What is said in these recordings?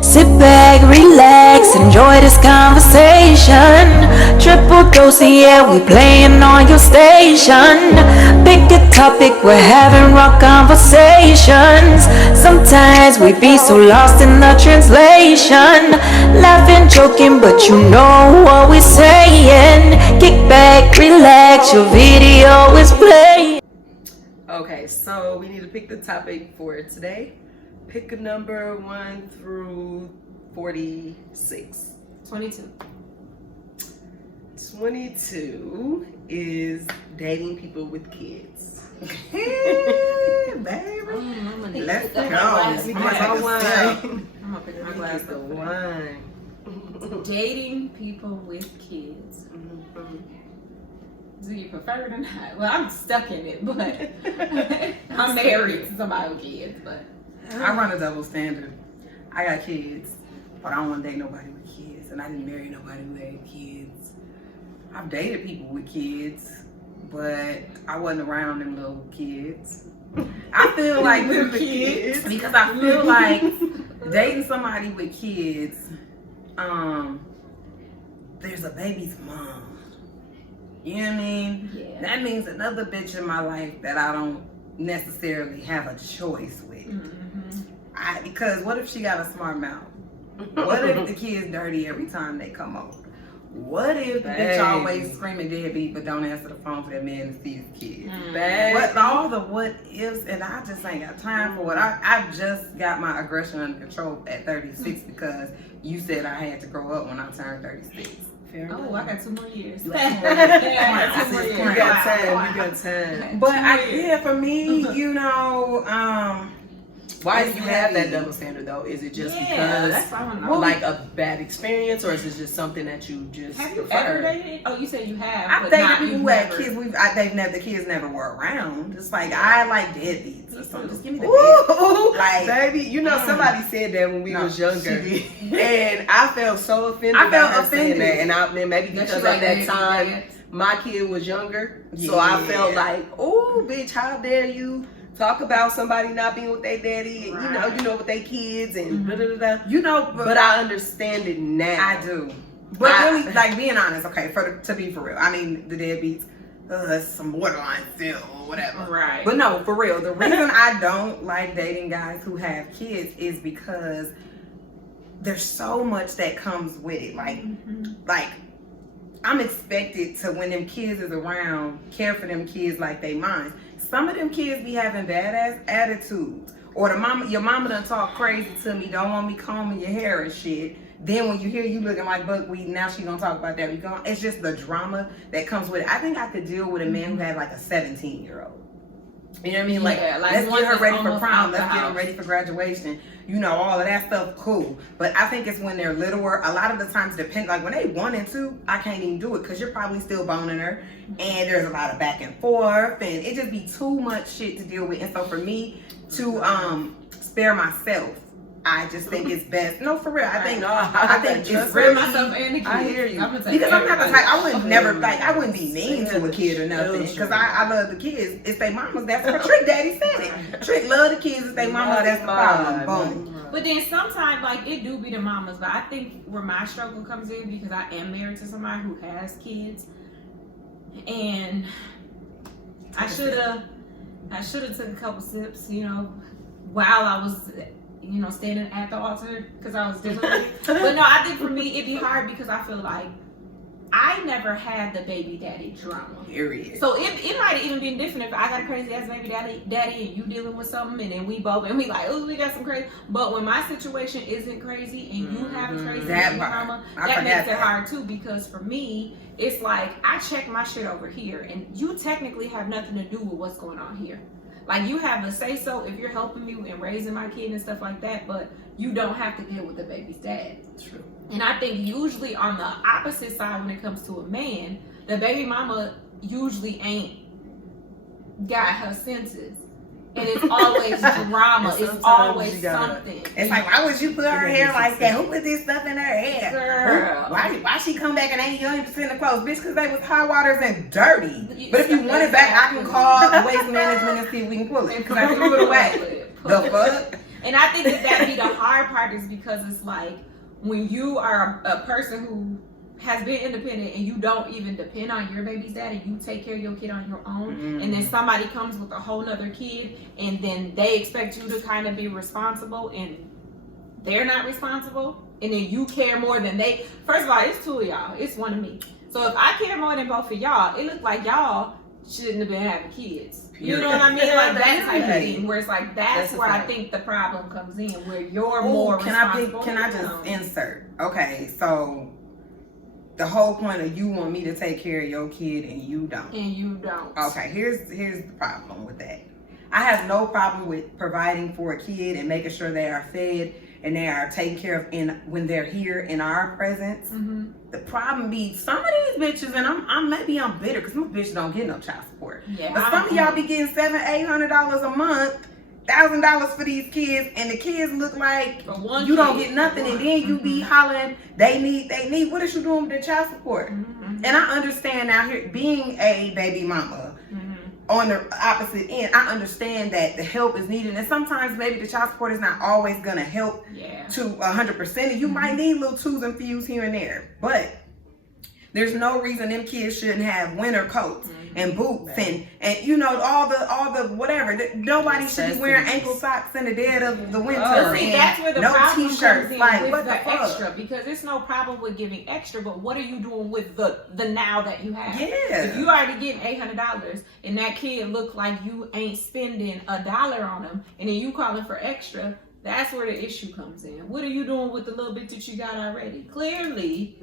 Sit back, relax, enjoy this conversation. Triple dose, yeah, we playing on your station. Pick a topic, we're having raw conversations. Sometimes we be so lost in the translation. Laughing, joking, but you know what we're saying. Kick back, relax, your video is playing. Okay, so we need to pick the topic for today. Pick a number 1 through 46. 22. 22 is dating people with kids. Hey, baby. Let's go. I'm gonna pick my wine. I'm gonna pick my Get glass the of wine. Dating people with kids. Do you prefer it or not? Well, I'm stuck in it, but I'm married to somebody with kids, but I run a double standard. I got kids, but I don't want to date nobody with kids, and I didn't marry nobody who had kids. I've dated people with kids, but I wasn't around them little kids. I feel like Little kids. because I feel like dating somebody with kids, there's a baby's mom. You know what I mean? yeah. That means another bitch in my life that I don't necessarily have a choice with. Because what if she got a smart mouth? What if the kid's dirty every time they come over? What if the bitch always screaming deadbeat but don't answer the phone for that man to see his kids? What all the what ifs, and I just ain't got time for it. I just got my aggression under control at 36 because you said I had to grow up when I turned 36. Oh, I got 2 more years. You got 2 more years. You got time. You got time. But for me, you know, Why do it's you have that heavy. double standard though? Is it just That's because what I want to know. like a bad experience, or is it just something that you just Have you prefer? ever dated? Oh, you said you have. I've but dated not, people you've who had never. kids. The kids never were around. It's like I like deadbeats or something. Just give me the Ooh, Like, baby, you know somebody said that when we No, was younger, she and I felt so offended. I felt by her saying offended. that, and I mean maybe That because you at like that baby time dads? my kid was younger, so I Yeah. felt like, oh, bitch, how dare you talk about somebody not being with their daddy, and Right. you know, with their kids and da da da. you know, But I understand it now. I do. But really, like being honest, okay, to be for real. I mean, the deadbeats, some borderline still or whatever. Right. But no, for real. The reason I don't like dating guys who have kids is because there's so much that comes with it. Like I'm expected to, when them kids is around, care for them kids like they mine. Some of them kids be having badass attitudes. Or your mama done talk crazy to me, don't want me combing your hair and shit. Then when you hear you looking like buckwheat, now she gonna talk about that. It's just the drama that comes with it. I think I could deal with a man who had like a 17-year-old. You know what I mean? Like, Yeah, like let's one get her that's ready for almost prom. out the Let's get her house. ready for graduation. You know, all of that stuff, cool. But I think it's when they're littler. A lot of the times, like when they 1 and 2, I can't even do it because you're probably still boning her. And there's a lot of back and forth. And it just be too much shit to deal with. And so for me to spare myself, I just think it's best. No, for real. I think it's Spare really myself and the kids. I hear you. because I'm not the type. I would never like. I wouldn't be mean to a kid or nothing because I love the kids. It's their mamas. That's what Trick Daddy said it. Trick love the kids. It's their mamas. That's the problem. Boom. But then sometimes, like, it do be the mamas. But I think where my struggle comes in, because I am married to somebody who has kids, and I should have took a couple sips, you know, while I was, you know, standing at the altar because I was dealing with it. But no, I think for me it'd be hard because I feel like I never had the baby daddy drama. Period. So it might have even been different if I got a crazy ass baby daddy and you dealing with something and then we both and we like, oh, we got some crazy. But when my situation isn't crazy and you have a crazy baby drama, that makes it hard too, because for me it's like I check my shit over here and you technically have nothing to do with what's going on here. Like, you have a say so if you're helping me and raising my kid and stuff like that, but you don't have to deal with the baby's dad. True. And I think usually on the opposite side when it comes to a man, the baby mama usually ain't got her senses. And it's always drama. It's always something. It's like, why would you put her hair like that? Who put this stuff in her hair? Girl. Why she come back and ain't you ain't send the clothes? Bitch, because they was hot waters and dirty. But if you want it back, I can call waste management and see if we can pull it. Because I threw it away. The fuck? And I think that be the hard part is because it's like when you are a person who has been independent and you don't even depend on your baby's dad and you take care of your kid on your own, and then somebody comes with a whole nother kid and then they expect you to kind of be responsible and they're not responsible, and then you care more than they. First of all, it's two of y'all, it's one of me. So if I care more than both of y'all, it looks like y'all shouldn't have been having kids. You know what I mean? Like that type of thing, where it's like that's where I think the problem comes in, where you're more responsible. Can I just insert? Okay, so the whole point of you want me to take care of your kid and you don't. And you don't. Okay, here's the problem with that. I have no problem with providing for a kid and making sure they are fed and they are taken care of when they're here in our presence. Mm-hmm. The problem be some of these bitches, and I'm maybe I'm bitter because my bitch don't get no child support. Yeah, but some of y'all be getting $700-800 a month, $1,000 for these kids, and the kids look like you don't get nothing, and then you be hollering they need. What is you doing with the child support? Mm-hmm. And I understand now here being a baby mama. On the opposite end, I understand that the help is needed, and sometimes maybe the child support is not always gonna help to 100%, and you might need little twos and fews here and there. But there's no reason them kids shouldn't have winter coats and boots and you know all the whatever. Nobody should be wearing ankle socks in the dead of the winter. But see, that's where the problem t-shirts. comes in Like with what the fuck? extra, because it's no problem with giving extra, but what are you doing with the now that you have? Yeah. If you already getting $800 and that kid look like you ain't spending $1 on them, and then you calling for extra, that's where the issue comes in. What are you doing with the little bit that you got already? Clearly,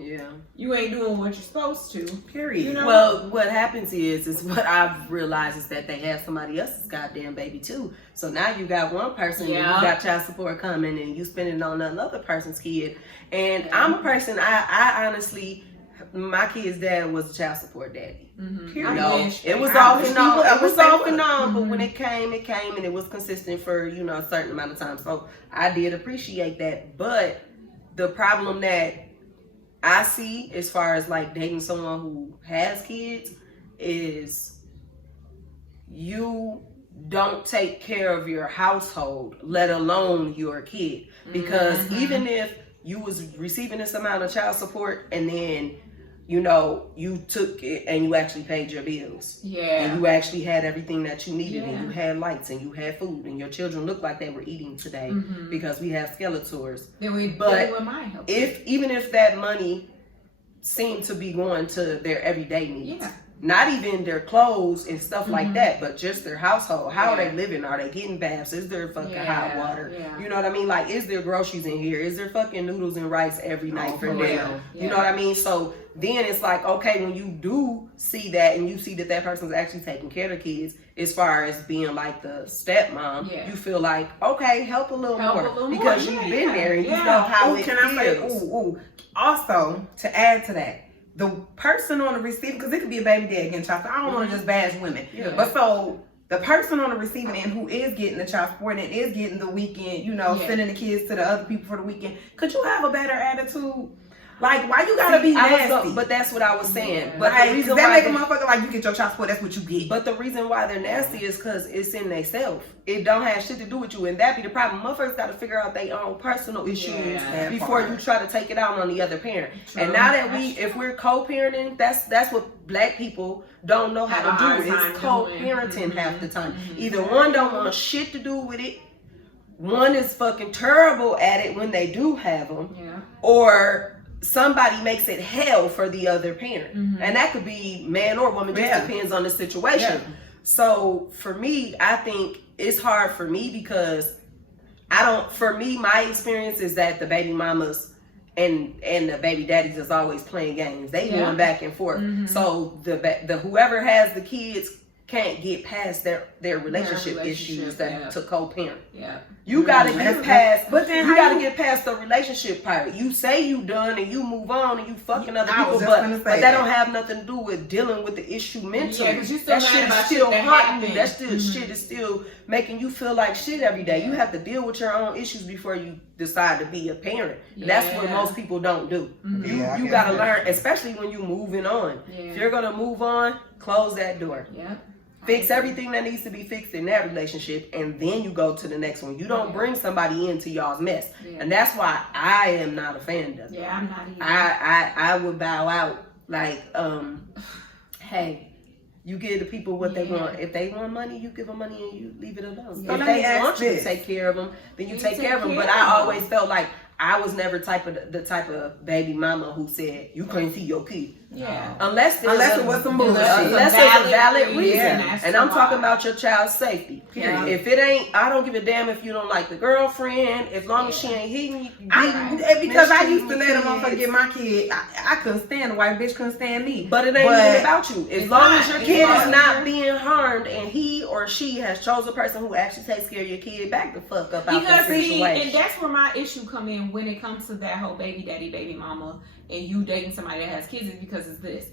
you ain't doing what you're supposed to. Period. You know? Well, what happens is what I've realized is that they have somebody else's goddamn baby too. So now you got one person and you got child support coming and you spending it on another person's kid. And I'm a person, I honestly, my kid's dad was a child support daddy. You know, it was off and on. It was off and on, but when it came, and it was consistent for a certain amount of time. So I did appreciate that. But the problem that I see as far as like dating someone who has kids is you don't take care of your household, let alone your kid. Because even if you was receiving this amount of child support and then you took it and you actually paid your bills. And you actually had everything that you needed and you had lights and you had food and your children looked like they were eating today because we have Skeletors. But even if that money seemed to be going to their everyday needs, not even their clothes and stuff like that, but just their household. How are they living? Are they getting baths? Is there fucking hot water? You know what I mean? Like, is there groceries in here? Is there fucking noodles and rice every night for dinner? You know what I mean? So then it's like, okay, when you do see that and you see that that person's actually taking care of the kids, as far as being like the stepmom, you feel like, okay, help a little more because you've been there and you know how it feels. Also, to add to that, the person on the receiving, because it could be a baby dad getting child support. I don't want to just bash women. But so the person on the receiving end who is getting the child support and is getting the weekend, sending the kids to the other people for the weekend, could you have a better attitude? Like, why you gotta be nasty? But that's what I was saying. But the reason that make a motherfucker like you get your child support, that's what you get. But the reason why they're nasty is because it's in they self. It don't have shit to do with you, and that be the problem. Motherfuckers got to figure out their own personal issues before you try to take it out on the other parent. And now that if we're co-parenting, that's what black people don't know how to do. It's co-parenting half the time. Either one don't want shit to do with it. One is fucking terrible at it when they do have them, or somebody makes it hell for the other parent. And that could be man or woman, just depends on the situation. So for me, I think it's hard for me because my experience is that the baby mamas and the baby daddies is always playing games. They going back and forth. So the whoever has the kids can't get past their relationship issues to co-parent. You gotta get past, but then you gotta get past the relationship part. You say you done and you move on and you fucking other people, but that don't have nothing to do with dealing with the issue mentally. Yeah, 'cause you still that shit is still hurting you. That still shit is still making you feel like shit every day. You have to deal with your own issues before you decide to be a parent. That's what most people don't do. You gotta learn, especially when you moving on. If you're gonna move on, close that door. Fix everything that needs to be fixed in that relationship, and then you go to the next one. You don't bring somebody into y'all's mess. Yeah. And that's why I am not a fan of it. Yeah, I'm not either. I would bow out. Like, hey, you give the people what they want. If they want money, you give them money and you leave it alone. So if they want you to take care of them, then you take care of them. But I always felt like I was never the type of baby mama who said, you can't see your kid. Yeah. Unless it was some bullshit. Unless it's a valid reason. And I'm talking about your child's safety. Period. Yeah. If it ain't, I don't give a damn if you don't like the girlfriend. As long as she ain't hitting you. Because I used to let a motherfucker get my kid. I couldn't stand the white bitch, couldn't stand me. But it ain't even about you. As long as your kid is not being harmed and he or she has chosen a person who actually takes care of your kid, back the fuck up out that situation. And that's where my issue come in when it comes to that whole baby daddy, baby mama, and you dating somebody that has kids, is because it's this.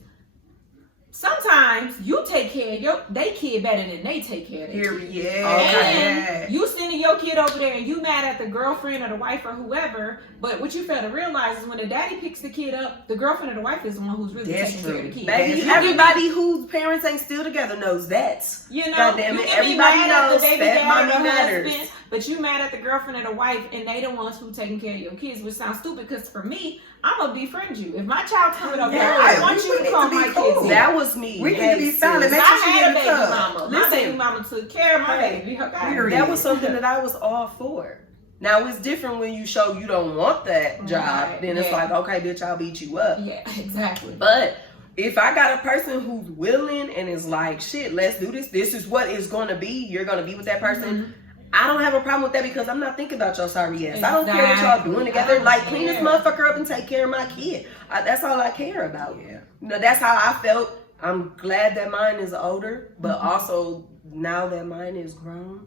Sometimes you take care of they kid better than they take care of their kid. And you sending your kid over there and you mad at the girlfriend or the wife or whoever, but what you fail to realize is when the daddy picks the kid up, the girlfriend or the wife is the one who's really taking care of the kid. Baby, everybody whose parents ain't still together knows that. You know, goddamn it, everybody knows that mommy matters. Husband, but you mad at the girlfriend or the wife and they the ones who taking care of your kids, which sounds stupid because for me, I'm gonna befriend you. If my child's coming over here, I want you to call my kids. That was me. We need to be silent. Make sure she had a baby mama. My baby mama took care of my baby. Okay. That was something that I was all for. Now it's different when you show you don't want that job. Then it's like, okay, bitch, I'll beat you up. Yeah, exactly. But if I got a person who's willing and is like, shit, let's do this. This is what it's gonna be. You're gonna be with that person. Mm-hmm. I don't have a problem with that because I'm not thinking about your sorry ass. Exactly. I don't care what y'all doing together. Like, clean this motherfucker up and take care of my kid. That's all I care about. Yeah. You know, that's how I felt. I'm glad that mine is older, but also now that mine is grown,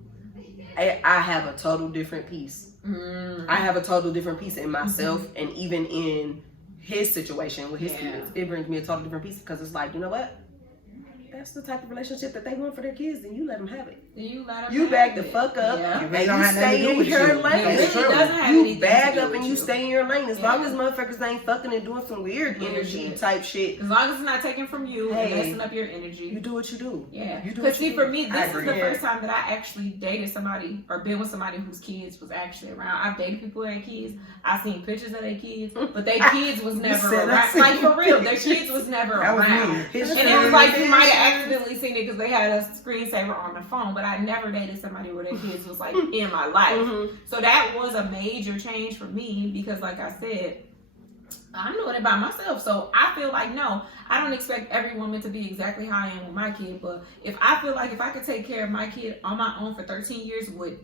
I have a total different peace. Mm. I have a total different peace in myself and even in his situation with his kids. It brings me a total different peace because it's like, you know what? That's the type of relationship that they want for their kids, then you let them have it. You bag the fuck up. Yeah. They don't have nothing to do with your lane. You bag up and you you stay in your lane. As long as motherfuckers ain't fucking and doing some weird energy type shit. As long as it's not taking from you and messing up your energy. You do what you do. Yeah. Because see, for me, this is the first time that I actually dated somebody or been with somebody whose kids was actually around. I've dated people who had kids. I've seen pictures of their kids, but their kids was never around. Like, for real, their kids was never around. And it was like you might have accidentally seen it because they had a screensaver on the phone, but I never dated somebody where their kids was like in my life. Mm-hmm. So that was a major change for me because, like I said, I'm doing it by myself. So I feel like, no, I don't expect every woman to be exactly how I am with my kid, but if I feel like if I could take care of my kid on my own for 13 years with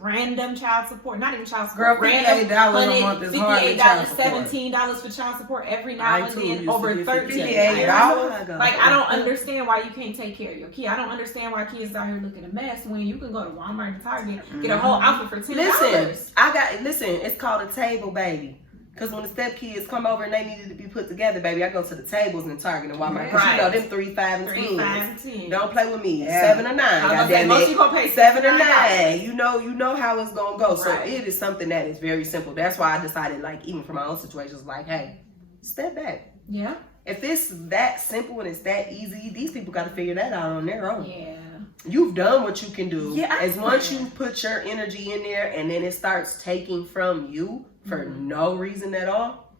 random child support, not even child support, random $58 a month is $58, $17 for child support every now and then over 13 years. Like, I don't understand why you can't take care of your kid. I don't understand why kids out here looking a mess when you can go to Walmart and Target, get a whole outfit for $10. Listen, it's called a table, baby. Because when the step kids come over and they needed to be put together, baby, I go to the tables in Target and Walmart. Because you know them 3, 5, and 10. Don't play with me. Yeah. 7 or 9. Goddamn it. You gonna pay 7 or 9. You know how it's gonna go. So it is something that is very simple. That's why I decided, like, even for my own situations, like, hey, step back. Yeah. If it's that simple and it's that easy, these people got to figure that out on their own. Yeah. You've done what you can do. Yeah. As once you put your energy in there and then it starts taking from you for no reason at all,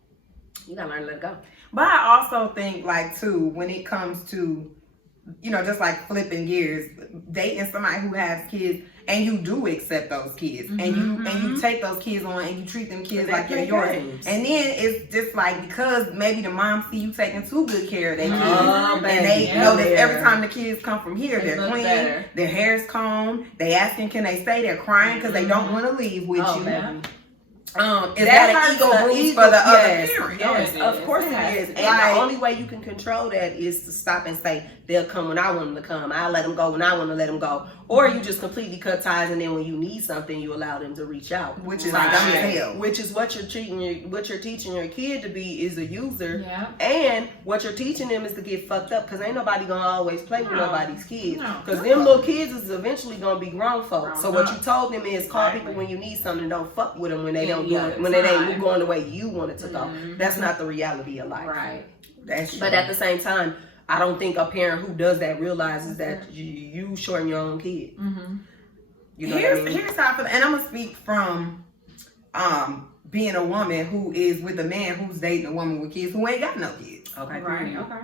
you gotta learn to let it go. But I also think, like, too, when it comes to, you know, just like flipping gears, dating somebody who has kids and you do accept those kids and you take those kids on and you treat them kids like they're yours. And then it's just like, because maybe the mom see you taking too good care of their kids and they know that every time the kids come from here, they're clean, their hair's combed, they asking can they stay, they're crying because they don't want to leave with you. Man. Is that an ego boost for the other parent? Yes, of course it is. And the only way you can control that is to stop and say, they'll come when I want them to come. I'll let them go when I want to let them go. Or you just completely cut ties, and then when you need something, you allow them to reach out. Which is which is what you're teaching your kid to be is a user. Yeah. And what you're teaching them is to get fucked up because ain't nobody gonna always play with nobody's kids. Because them little kids is eventually gonna be grown folks. So what you told them is call people when you need something. Don't fuck with them when they don't do it, when it ain't going the way you want it to go. That's not the reality of life. Right. That's true. But at the same time, I don't think a parent who does that realizes that you shorting your own kid. Mm-hmm. You know what I mean? Here's how I feel, and I'm gonna speak from being a woman who is with a man who's dating a woman with kids who ain't got no kids. Okay. Right. Okay.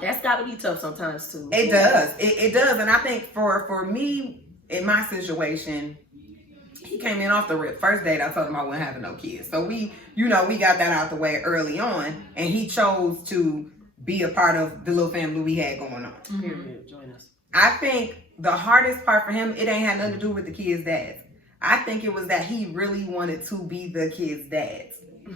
That's got to be tough sometimes too. It does. It does, and I think for me in my situation, he came in off the rip. First date, I told him I wasn't having no kids, so we got that out the way early on, and he chose to be a part of the little family we had going on. Period. Join us. I think the hardest part for him, it ain't had nothing to do with the kids' dads. I think it was that he really wanted to be the kids' dads.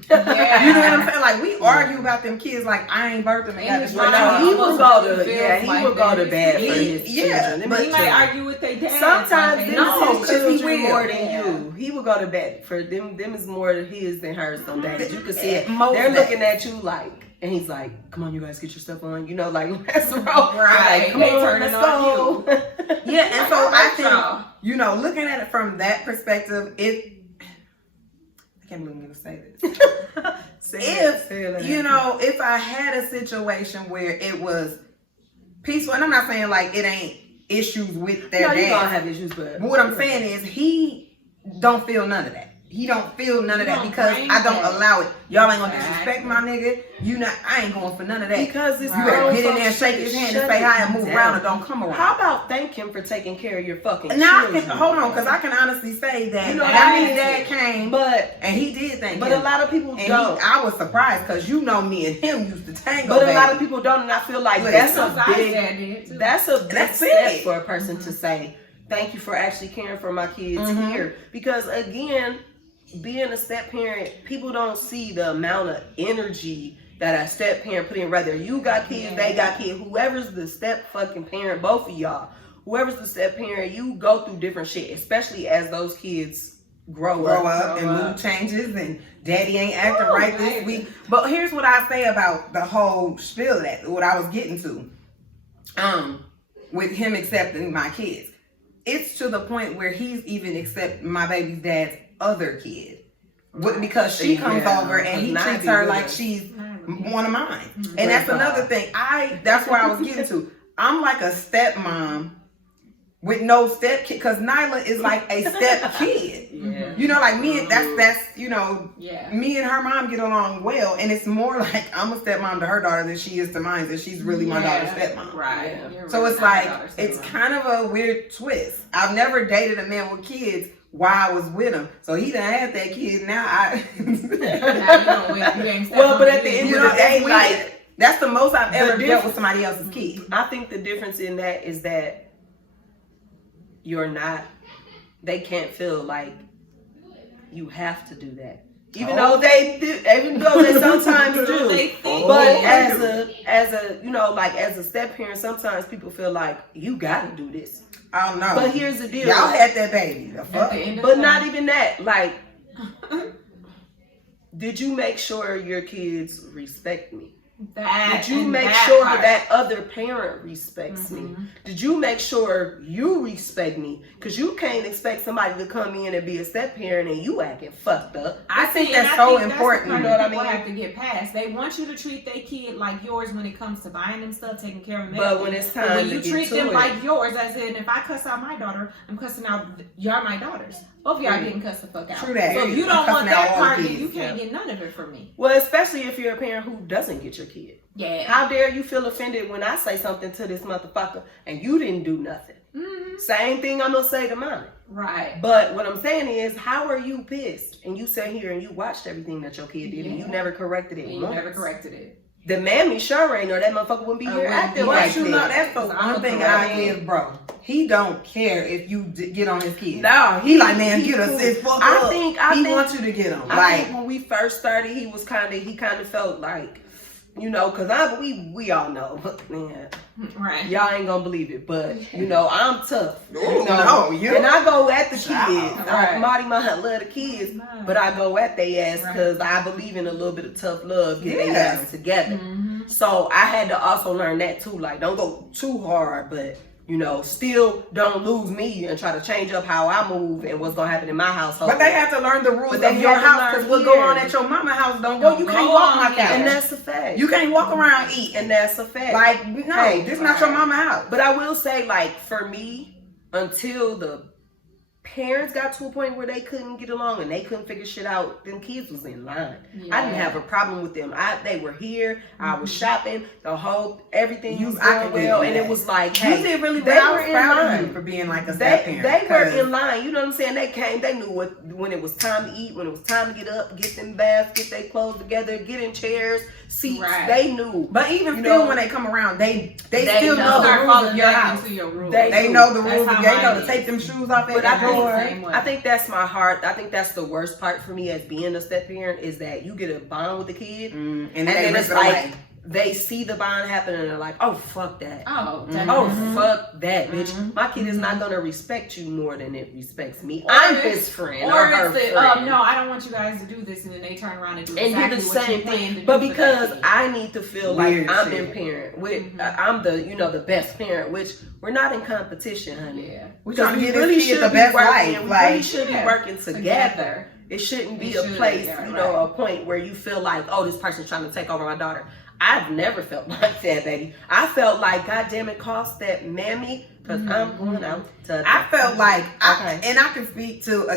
Yeah. You know what I'm saying? Like, we argue about them kids like I ain't birthed them and got this right now. He would go to bad for his children. But he might argue with their dad. Sometimes them his children will. more than you. He would go to bed for them. Them is more his than hers. Some days you can see it. They're looking at you like, and he's like, "Come on, you guys, get your stuff on." You know, like let's roll. Right. Like, come on, let's go. Yeah, and so I think looking at it from that perspective, I can't believe I'm gonna say this. If I had a situation where it was peaceful, and I'm not saying like it ain't issues with their dad. You gonna have issues, but what I'm saying is he don't feel none of that. He don't feel none of that because I don't allow it. Y'all ain't gonna disrespect my nigga. I ain't going for none of that. Because it's you better get in there and shake his hand and say hi and move around or don't come around. How about thank him for taking care of your fucking now children? hold on, because I can honestly say that his dad came, and he did thank him. But a lot of people don't. I was surprised because me and him used to tango. But a lot of people don't, and I feel like that's a big step for a person to say thank you for actually caring for my kids here. Because again, being a step parent, people don't see the amount of energy that a step parent put in. Whether you got kids, they got kids, whoever's the step fucking parent, both of y'all, whoever's the step parent, you go through different shit, especially as those kids grow up and mood changes and daddy ain't acting right this week. But here's what I say about the whole spiel that what I was getting to. With him accepting my kids. It's to the point where he's even accepting my baby's dad's other kid. Because she comes over and he treats her like she's one of mine. And that's another thing. That's where I was getting to. I'm like a stepmom with no step kid, because Nyla is like a step kid. You know, like me, that's me and her mom get along well, and it's more like I'm a stepmom to her daughter than she is to mine, that she's really my daughter's stepmom. Right. So it's like, it's kind of a weird twist. I've never dated a man with kids while I was with him. So he done had that kid, now well, but at the end of the day, like, that's the most I've ever dealt with somebody else's kid. I think the difference in that is that they can't feel like you have to do that. Even though they sometimes do. But as a step parent, sometimes people feel like you gotta do this. I don't know. But here's the deal. Y'all had that baby. The fuck? But not even that. Like, did you make sure your kids respect me? Did you make sure that other parent respects me? Did you make sure you respect me? Because you can't expect somebody to come in and be a step parent and you acting fucked up. I think that's so important. You know what I mean? People have to get past. They want you to treat their kid like yours when it comes to buying them stuff, taking care of them. But when it's time when you treat them like yours, as in if I cuss out my daughter, I'm cussing out y'all my daughters. Both of y'all getting cussed the fuck out. True that. So if you don't want that part, then you can't get none of it from me. Well, especially if you're a parent who doesn't get your kid. Yeah. How dare you feel offended when I say something to this motherfucker and you didn't do nothing? Same thing I'm gonna say to mine. Right. But what I'm saying is, how are you pissed and you sat here and you watched everything that your kid did and you never corrected it? And you never corrected it. The mammy sure ain't, or that motherfucker wouldn't be here acting like that. That's the one thing I give, bro. He don't care if you get on his kids. No, he like, man, get us this fuck up. I think wants you to get him. I think when we first started, he kind of felt like, because we all know, man, right? Y'all ain't gonna believe it, but I'm tough. And I go at the kids. Marty, I love the kids, but I go at they ass because I believe in a little bit of tough love. Get they ass together. So I had to also learn that too. Like, don't go too hard, but still don't lose me and try to change up how I move and what's gonna happen in my household. But they have to learn the rules of your house, because what go on at your mama house don't go. You can't walk my couch. And that's a fact. You can't walk around eat. And that's a fact. Like, no, this not your mama house. But I will say, like, for me, until the parents got to a point where they couldn't get along and they couldn't figure shit out, them kids was in line. I didn't have a problem with them. They were here. I was shopping. Everything was going well, and it was like, hey, you did really they well. were in line for being like a step parent. They were in line. You know what I'm saying? They came. They knew when it was time to eat, when it was time to get up, get them baths, get their clothes together, get in chairs, seats. Right. They knew. But even still, when they come around, they still know the rules of your house. They know the rules. They know to take them shoes off at the door. I think that's my heart. I think that's the worst part for me as being a step parent, is that you get a bond with the kid, and then it's like they see the bond happen and they're like, oh, fuck that. Oh, fuck that, bitch. My kid is not gonna respect you more than it respects me. I'm his friend or her friend. No, I don't want you guys to do this, and then they turn around and do exactly the what same you planned to do. But because I need to feel Weird like I'm shit. in parent, I'm the the best parent, which we're not in competition, honey. Yeah. We're trying to get this kid the best life. We really should be working together. It shouldn't be a place, a point where you feel like, oh, this person's trying to take over my daughter. I've never felt like that, baby. I felt like, God damn it, call step mammy, because I'm going out to. I felt like, I can speak to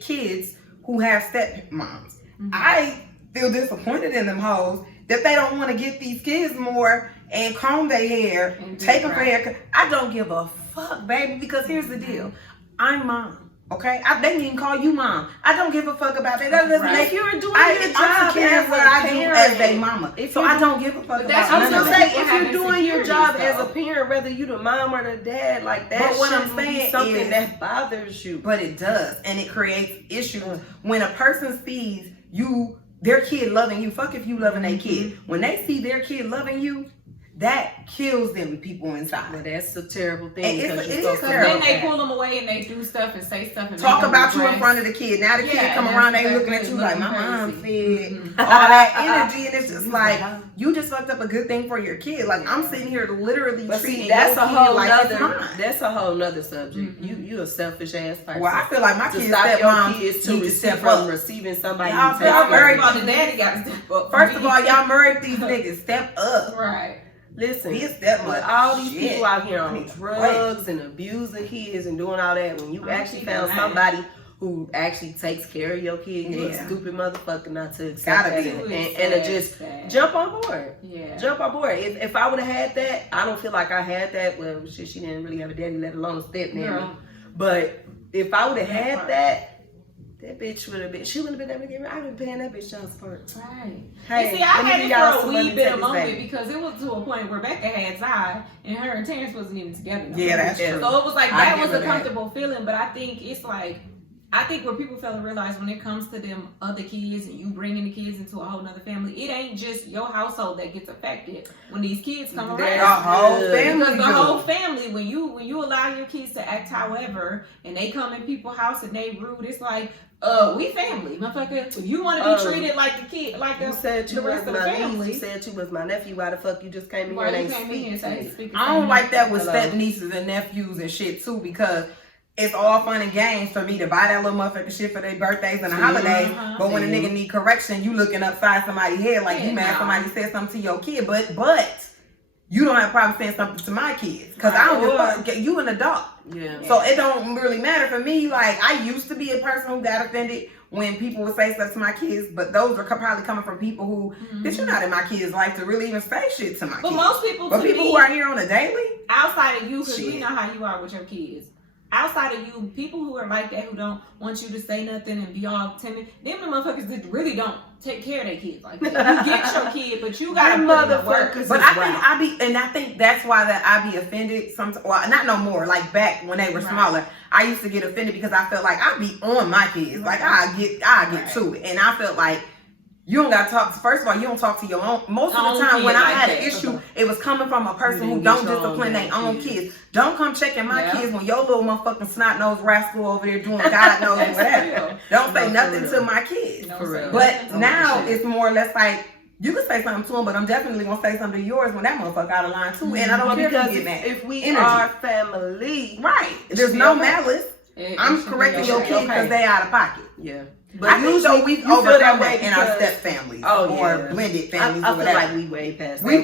kids who have step moms. I feel disappointed in them hoes that they don't want to get these kids more and comb their hair, and take them for haircut. I don't give a fuck, baby, because here's the deal. I'm mom. Okay, they didn't even call you mom. I don't give a fuck about that. That doesn't make you were doing your job as what I do as their mama. So I don't give a fuck about. I was gonna say, if you're doing your job as a parent, whether you the mom or the dad, like that. But what I'm saying is something that bothers you. But it does, and it creates issues when a person sees their kid loving you. Fuck if you loving their kid. When they see their kid loving you, that kills them people inside. Well, that's a terrible thing. It is terrible. Then they pull them away and they do stuff and say stuff and talk about you in front of the kid. Now the kid come around, they looking at you like, my mom said, all that energy, and it's just like, you just fucked up a good thing for your kid. Like, I'm sitting here literally treating that's your a kid whole like nother, it's mine. That's a whole nother subject. You a selfish ass person. Well, I feel like my kids stop your kids to receive from receiving somebody. Y'all married. The daddy got to step up. First of all, y'all married these niggas. Step up. Right. Listen, with all these people out here on drugs and abusing kids and doing all that, when you actually found somebody who actually takes care of your kid, you're a stupid motherfucker not to accept that and to just jump on board. Yeah. Jump on board. If I would have had that, I don't feel like I had that. Well, she didn't really have a daddy, let alone a step nanny. But if I would have had that bitch would have been, she wouldn't have been able to get married. I would have been paying that bitch child support. Right. Hey, see, I had it for a wee bit of moment because it was to a point where Rebecca had Ty and her and Terrence wasn't even together. Yeah, that's true. So it was like, that was a comfortable feeling, but I think it's like, where people fail to realize when it comes to them other kids and you bringing the kids into a whole nother family, it ain't just your household that gets affected when these kids come around. The whole family. Because the whole family, when you allow your kids to act however, and they come in people's house and they rude, it's like, we family, motherfucker. If you want to be treated like the kid, like the rest of the family. You said you was my nephew. Why the fuck you just came in here and ain't speak? I don't like that with step nieces and nephews and shit too, because it's all fun and games for me to buy that little motherfucking shit for their birthdays and the holidays. But when a nigga need correction, you looking upside somebody's head like you mad somebody said something to your kid. But you don't have a problem saying something to my kids. Because I don't give you an adult. Yeah. So it don't really matter for me. Like, I used to be a person who got offended when people would say stuff to my kids, but those are probably coming from people who, bitch, you're not in my kids' life to really even say shit to my kids. But most people, but people who are here on a daily, outside of you, because we know how you are with your kids. Outside of you, people who are like that, who don't want you to say nothing and be all timid, them the motherfuckers that really don't take care of their kids like that. You get your kid, but you gotta put in the work. But I think that's why that I be offended sometimes. Well, not no more. Like back when they were smaller, I used to get offended because I felt like I be on my kids. Like I get to it, and I felt like. You don't gotta talk. First of all, you don't talk to your own. Most of the time, when I had an issue, it was coming from a person who don't discipline their own kids. Don't come checking my kids when your little motherfucking snot nosed rascal over there doing God knows whatever. Don't say nothing to my kids. But now it's more or less like You can say something to him, but I'm definitely gonna say something to yours when that motherfucker out of line too. And I don't care if you get mad. If we are family, right? There's no malice. I'm correcting your kids because they out of pocket. Yeah. But I usually we overcome that in our step families or blended families. I feel like we way past that. We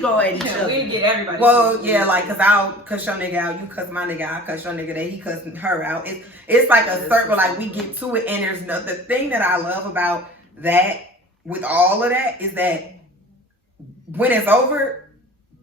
go at each other. We get everybody. Well, yeah, like cause I'll cuss your nigga out, you cuss my nigga out, I cuss your nigga that he cuss her out. It's like a circle. Like we get to it, and there's the thing that I love about that with all of that is that when it's over,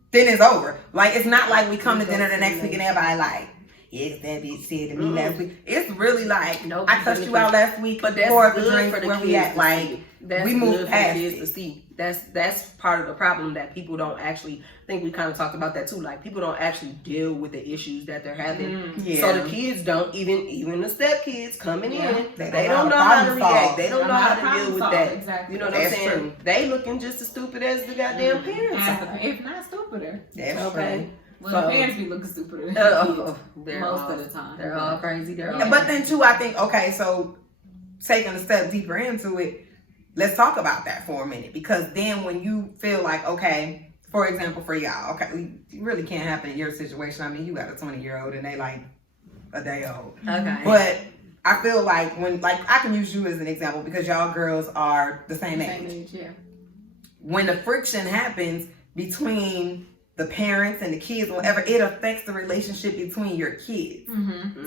then it's over. Like it's not like we come to dinner the next week and everybody like. Yes, that bitch said to me last week. It's really like I cussed you out last week, but that's good for the kids. We at like we moved past it. To see. That's part of the problem that people don't actually think. We kind of talked about that too. Like people don't actually deal with the issues that they're having. So the kids don't even the step kids coming in. They don't know how to react. They don't know how to deal with that. Exactly. You know what I'm saying? True. They looking just as stupid as the goddamn parents. If not stupider. That's okay. Well, the parents be looking stupider most of the time. They're all crazy. But then too, I think so taking a step deeper into it, let's talk about that for a minute, because then when you feel like, okay, for example, for y'all, okay, it really can't happen in your situation. I mean, you got a 20-year-old and they like a day old. Okay. But I feel like when, like, I can use you as an example because y'all girls are the same age. Yeah. When the friction happens between the parents and the kids, whatever, it affects the relationship between your kids.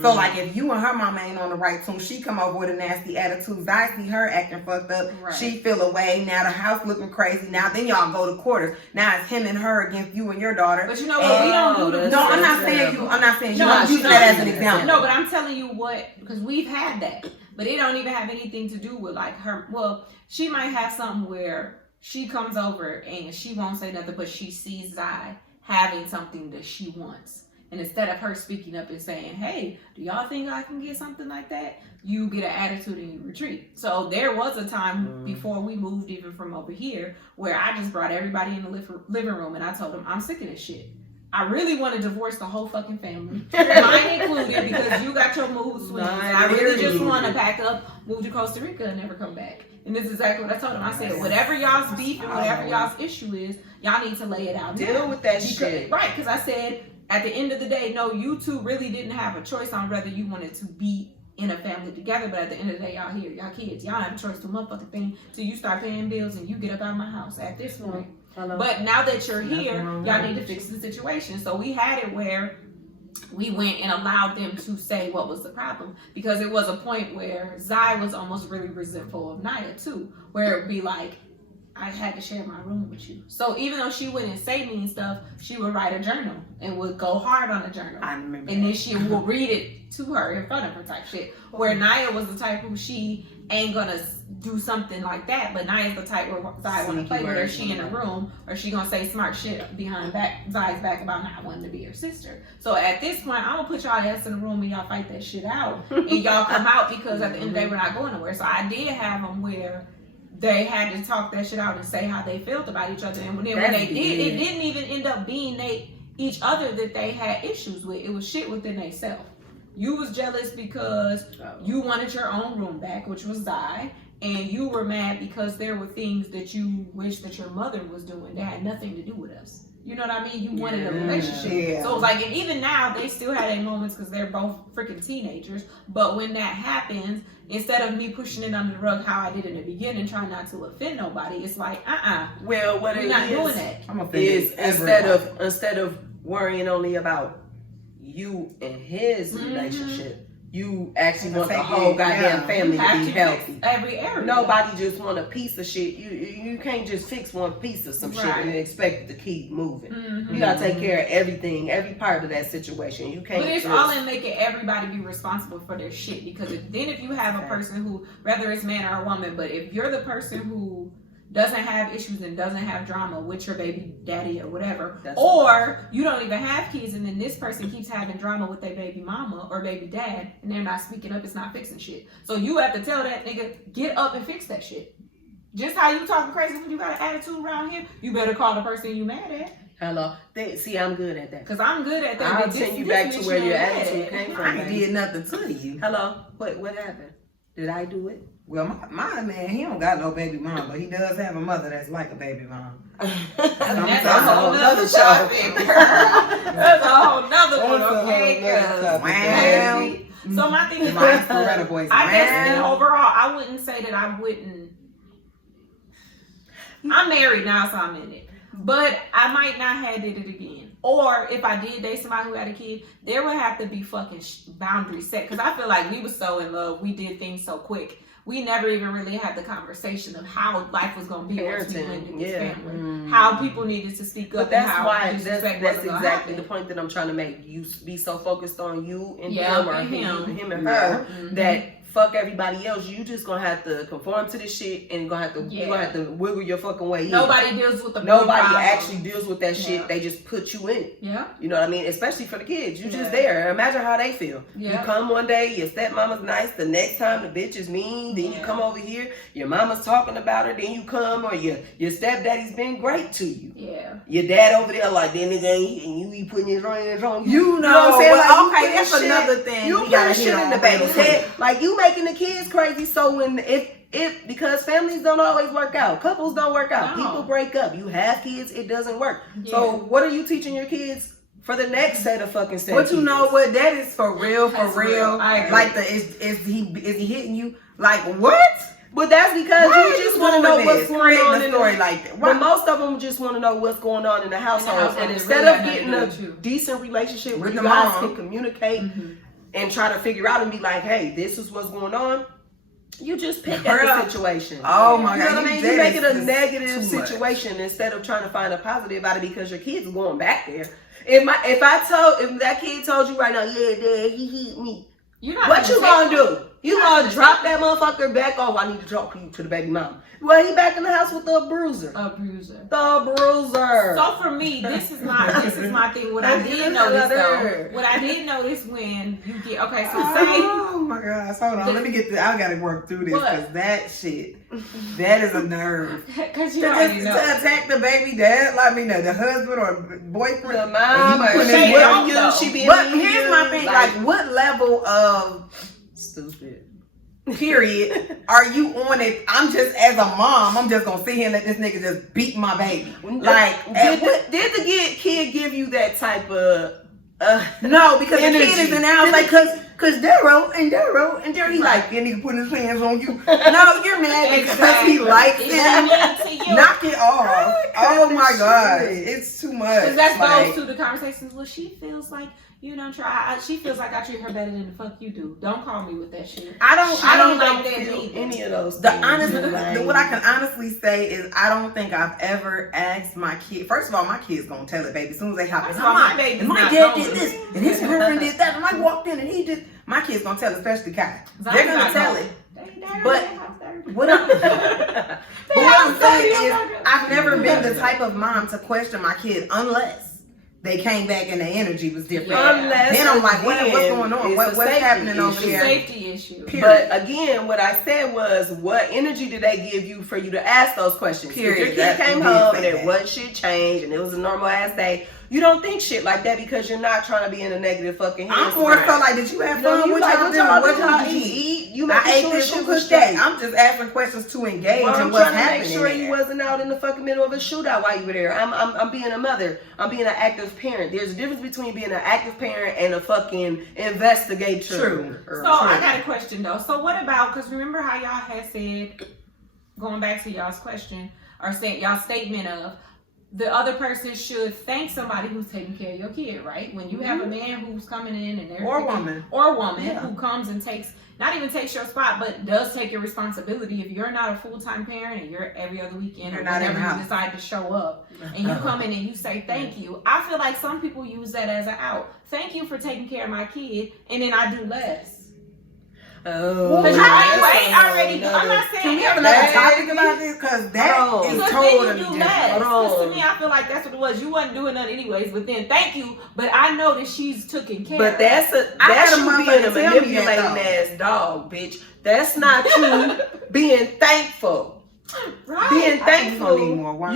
So like if you and her mama ain't on the right tune, she come over with a nasty attitude. I see her acting fucked up. Right. She feel away. Now the house looking crazy. Now then y'all go to quarters. Now it's him and her against you and your daughter. But you know what? We don't do No, I'm not saying you. I'm not saying you. I'm using that as an example. No, but I'm telling you what, because we've had that. But it don't even have anything to do with like her. Well, she might have something where she comes over and she won't say nothing, but she sees Zai having something that she wants. And instead of her speaking up and saying, hey, do y'all think I can get something like that? You get an attitude and you retreat. So there was a time before we moved even from over here where I just brought everybody in the living room and I told them, I'm sick of this shit. I really want to divorce the whole fucking family, mine included, because you got your mood swings. I really just want to pack up, move to Costa Rica, and never come back. And this is exactly what I told them. I said, whatever y'all's beef and whatever y'all's issue is, y'all need to lay it out. Deal with that shit. Right, because I said, at the end of the day, no, you two really didn't have a choice on whether you wanted to be in a family together, but at the end of the day, y'all here, y'all kids, y'all have a choice to motherfucking thing till you start paying bills and you get up out of my house at this point. But now that you're here, y'all need to fix the situation. So we had it where we went and allowed them to say what was the problem, because it was a point where Zai was almost really resentful of Naya too, where it'd be like, I had to share my room with you. So even though she wouldn't say mean stuff, she would write a journal and would go hard on the journal. I remember. And then she would read it to her in front of her type shit. Where Naya was the type who she ain't gonna do something like that, but Naya's the type where Zai wanna play with her, she in a room, or she gonna say smart shit behind Zai's back about not wanting to be her sister. So at this point, I'm gonna put y'all ass in the room and y'all fight that shit out. And y'all come out, because at the end of the day, we're not going nowhere. So I did have them where they had to talk that shit out and say how they felt about each other. And when they did, it didn't even end up being each other that they had issues with. It was shit within themselves. You was jealous because you wanted your own room back, which was Zai. And you were mad because there were things that you wish that your mother was doing that had nothing to do with us. You know what I mean? You wanted a relationship. Yeah. So it was like, and even now, they still had their moments because they're both freaking teenagers. But when that happens, instead of me pushing it under the rug how I did in the beginning, trying not to offend nobody, it's like, Well, what we're not doing that. I'm offended. Instead of worrying only about you and his relationship, you actually want the whole goddamn family to be healthy. Every area. Nobody just want a piece of shit. You can't just fix one piece of some shit and expect it to keep moving. You gotta take care of everything, every part of that situation. You can't. But it's all in making everybody be responsible for their shit, because if you have a person who, whether it's man or a woman, but if you're the person who doesn't have issues and doesn't have drama with your baby daddy or whatever, or you don't even have kids and then this person keeps having drama with their baby mama or baby dad and they're not speaking up, it's not fixing shit. So you have to tell that nigga, get up and fix that shit. Just how you talking crazy when you got an attitude around here, you better call the person you mad at. Hello. See, I'm good at that. Because I'm good at that. I'll send you back to where your attitude came from. I did nothing to you. Hello. What happened? Did I do it? Well, my man, he don't got no baby mom, but he does have a mother that's like a baby mom. That's a whole nother topic. That's a whole nother one, okay? So my thing is, I guess in overall, I wouldn't say that I wouldn't. I'm married now, so I'm in it. But I might not have did it again. Or if I did date somebody who had a kid, there would have to be fucking boundaries set. Because I feel like we were so in love. We did things so quick. We never even really had the conversation of how life was going to be once we went into this family. Mm-hmm. How people needed to speak up. But that's why that's exactly the point that I'm trying to make. You be so focused on you and him or him and her that fuck everybody else. You just gonna have to conform to this shit and gonna have to you gonna have to wiggle your fucking way in. Nobody deals with the Nobody actually deals with that shit. They just put you in it. Yeah. You know what I mean? Especially for the kids. You just there. Imagine how they feel. You come one day, your stepmama's nice. The next time the bitch is mean. Then you come over here, your mama's talking about her. Then you come, or your stepdaddy's been great to you. Yeah. Your dad over there like that nigga ain't, and you be putting his hands on you. You know what I'm saying? Well, like, okay, that's another thing. You put shit in the baby's head. Like you making the kids crazy. So when if because families don't always work out, couples don't work out, people break up. You have kids, it doesn't work. So what are you teaching your kids for the next set of fucking steps? But you know what? That is for real. Like is he hitting you? Like what? But that's because you just want to know what's going on in the story like that. But most of them just want to know what's going on in the household. And instead of getting a decent relationship where you guys can communicate and try to figure out and be like, hey, this is what's going on, you just pick at the situation. Oh my God. You know what I mean? You make it a negative situation instead of trying to find a positive out of it because your kids are going back there. If that kid told you right now, yeah, Dad, he hit me. What you gonna do? You gonna drop that motherfucker back off? I need to talk to the baby mama. Well, he back in the house with the bruiser. The bruiser. So for me, this is my thing. What I did notice though, what I did notice when you get so say. Oh my gosh, hold on. Let me get this. I gotta work through this because that shit, that is a nerve. Because you already know. To attack the baby dad, like the husband or boyfriend, the mom, but here's my thing: like what level of stupid period are you on it? I'm just as a mom, I'm just gonna sit here and let this nigga just beat my baby. Like did the kid give you that type of no, because energy. The kid is in the house like cause Darrow and he like that nigga putting his hands on you. No, you're mad because he likes it. Knock it off. Oh my God, it's too much. Because that goes to the conversations. Well, she feels like you don't try. She feels like I treat her better than the fuck you do. Don't call me with that shit. I don't like that either. Any of those. What I can honestly say is I don't think I've ever asked my kid. First of all, my kid's gonna tell it, baby. As soon as they hop in, my dad did this and his girlfriend did that, and I walked in and he did. My kid's gonna tell it, especially Kai. They're gonna tell it. But what I'm saying is I've never been the type of mom to question my kid unless they came back and the energy was different. Then I'm like, what's going on? What's happening over here? Safety issue. But again, what I said was, what energy did they give you for you to ask those questions? Period. If your kid came home and it wasn't shit changed and it was a normal ass day, you don't think shit like that because you're not trying to be in a negative fucking head. I'm more so like, did you have fun? What y'all doing? What y'all eat? You make sure shit was straight. I'm just asking questions to engage in what's happening. I'm trying to make sure you wasn't out in the fucking middle of a shootout while you were there. I'm being a mother. I'm being an active parent. There's a difference between being an active parent and a fucking investigator. True. I got a question though. So what about, because remember how y'all had said, going back to y'all's question, or saying y'all's statement of, the other person should thank somebody who's taking care of your kid, right? When you have a man who's coming in and or a woman who comes and not even takes your spot, but does take your responsibility. If you're not a full-time parent and you're every other weekend or whenever you decide to show up and you come in and you say thank you, I feel like some people use that as an out. Thank you for taking care of my kid, and then I do less. Oh, but already. I'm not saying. Can we have another topic about this? Because that is totally different. Because to me, I feel like that's what it was. You wasn't doing nothing anyways. But then, thank you. But I know that she's taken care. But that's you being a manipulating ass dog, bitch. That's not you being thankful. Right. Being thankful.